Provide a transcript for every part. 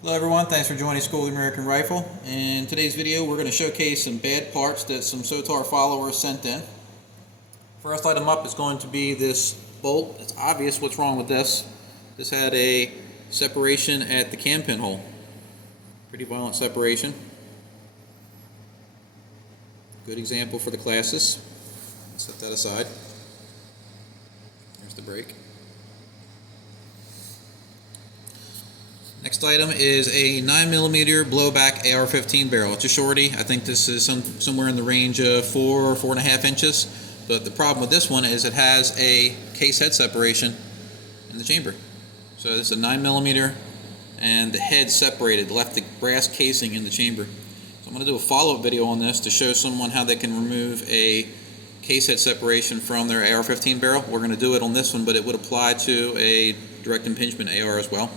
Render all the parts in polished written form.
Hello everyone, thanks for joining School of the American Rifle. In today's video we're going to showcase some bad parts that some SOTAR followers sent in. First item up is going to be this bolt. It's obvious what's wrong with this. This had a separation at the cam pin hole. Pretty violent separation. Good example for the classes. Set that aside. There's the brake. Next item is a 9mm blowback AR15 barrel. It's a shorty. I think this is somewhere in the range of 4 or 4.5 inches. But the problem with this one is it has a case head separation in the chamber. So this is a 9mm and the head separated, left the brass casing in the chamber. So I'm going to do a follow-up video on this to show someone how they can remove a case head separation from their AR15 barrel. We're going to do it on this one, but it would apply to a direct impingement AR as well.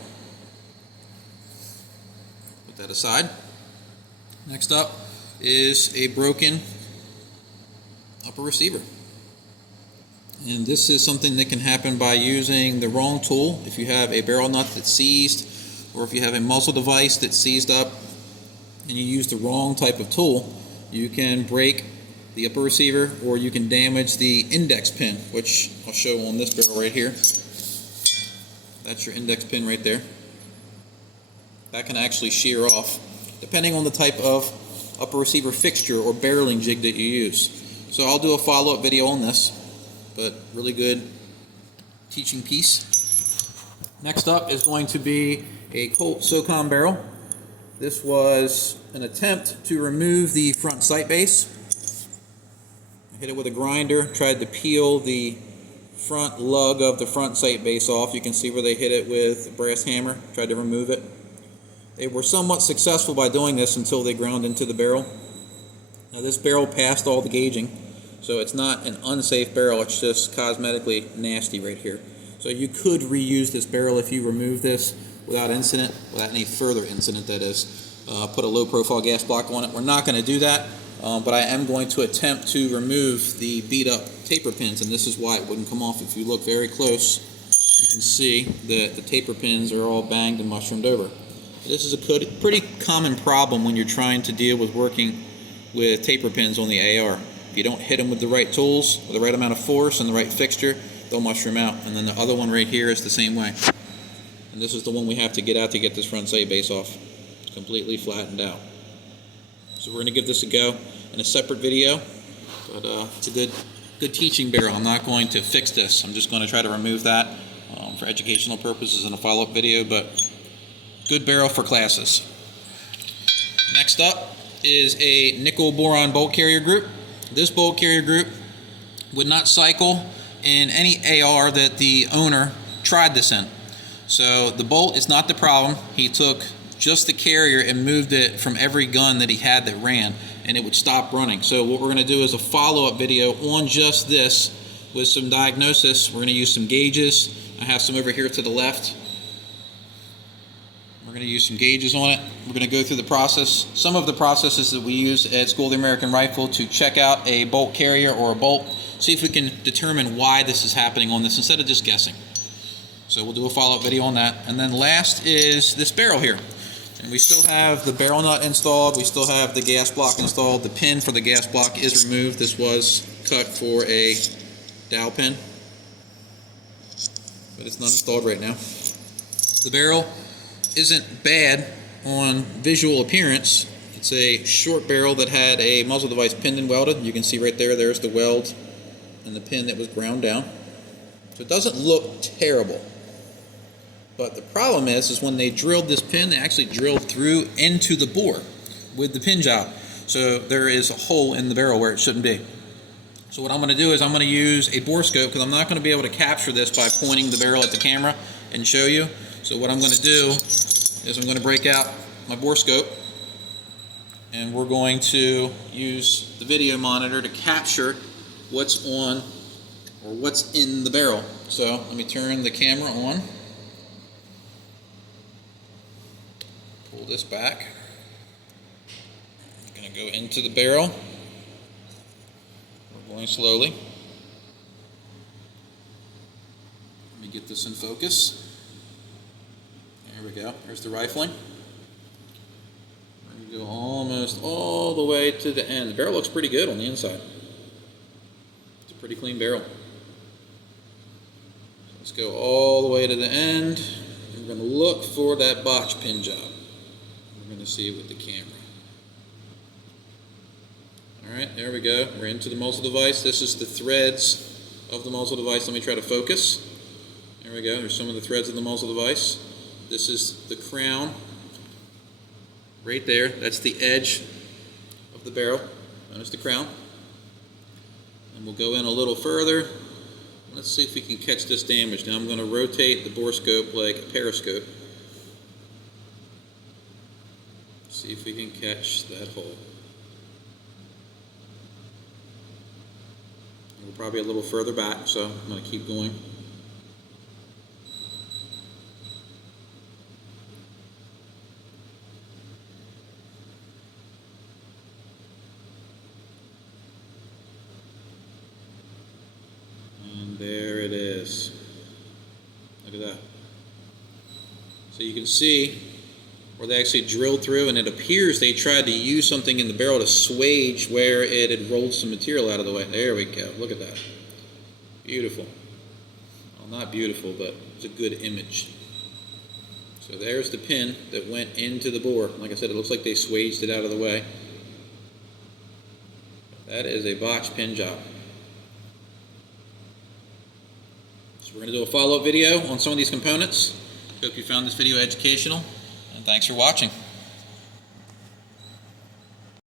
That aside. Next up is a broken upper receiver. And this is something that can happen by using the wrong tool. If you have a barrel nut that's seized, or if you have a muzzle device that's seized up and you use the wrong type of tool, you can break the upper receiver or you can damage the index pin, which I'll show on this barrel right here. That's your index pin right there. That can actually shear off, depending on the type of upper receiver fixture or barreling jig that you use. So I'll do a follow-up video on this, but really good teaching piece. Next up is going to be a Colt SOCOM barrel. This was an attempt to remove the front sight base. I hit it with a grinder, tried to peel the front lug of the front sight base off. You can see where they hit it with a brass hammer, tried to remove it. They were somewhat successful by doing this until they ground into the barrel. Now this barrel passed all the gauging, so it's not an unsafe barrel, it's just cosmetically nasty right here. So you could reuse this barrel if you remove this without incident, without any further incident that is. Put a low profile gas block on it. We're not going to do that, but I am going to attempt to remove the beat up taper pins, and this is why it wouldn't come off. If you look very close, you can see that the taper pins are all banged and mushroomed over. This is a pretty common problem when you're trying to deal with working with taper pins on the AR. If you don't hit them with the right tools, with the right amount of force and the right fixture, they'll mushroom out. And then the other one right here is the same way. And this is the one we have to get out to get this front sight base off. It's completely flattened out. So we're going to give this a go in a separate video. But it's a good teaching barrel. I'm not going to fix this. I'm just going to try to remove that for educational purposes in a follow-up video. But good barrel for classes. Next up is a nickel boron bolt carrier group. This bolt carrier group would not cycle in any AR that the owner tried this in. So the bolt is not the problem. He took just the carrier and moved it from every gun that he had that ran, and it would stop running. So what we're going to do is a follow-up video on just this with some diagnosis. We're going to use some gauges. I have some over here to the left. We're going to use some gauges on it. We're going to go through the process, some of the processes that we use at School of the American Rifle to check out a bolt carrier or a bolt, see if we can determine why this is happening on this instead of just guessing. So we'll do a follow-up video on that. And then last is this barrel here. And we still have the barrel nut installed. We still have the gas block installed. The pin for the gas block is removed. This was cut for a dowel pin, but it's not installed right now. The barrel isn't bad on visual appearance. It's a short barrel that had a muzzle device pinned and welded. You can see right there, there's the weld and the pin that was ground down. So it doesn't look terrible. But the problem is when they drilled this pin, they actually drilled through into the bore with the pin job. So there is a hole in the barrel where it shouldn't be. So what I'm going to do is I'm going to use a Borescope because I'm not going to be able to capture this by pointing the barrel at the camera and show you. So what I'm going to do is I'm going to break out my Borescope and we're going to use the video monitor to capture what's on or what's in the barrel. So let me turn the camera on. Pull this back. I'm going to go into the barrel. We're going slowly. Let me get this in focus. There we go. There's the rifling. You go almost all the way to the end. The barrel looks pretty good on the inside. It's a pretty clean barrel. Let's go all the way to the end. We're going to look for that botch pin job. We're going to see it with the camera. Alright, there we go. We're into the muzzle device. This is the threads of the muzzle device. Let me try to focus. There we go. There's some of the threads of the muzzle device. This is the crown. Right there. That's the edge of the barrel. Notice the crown. And we'll go in a little further. Let's see if we can catch this damage. Now I'm going to rotate the borescope like a periscope. See if we can catch that hole. We're probably a little further back, so I'm going to keep going. And there it is. Look at that. So you can see where they actually drilled through, and it appears they tried to use something in the barrel to swage where it had rolled some material out of the way. There we go. Look at that. Beautiful. Well, not beautiful, but it's a good image. So there's the pin that went into the bore. Like I said, it looks like they swaged it out of the way. That is a botch pin job. So we're going to do a follow-up video on some of these components. Hope you found this video educational, and thanks for watching.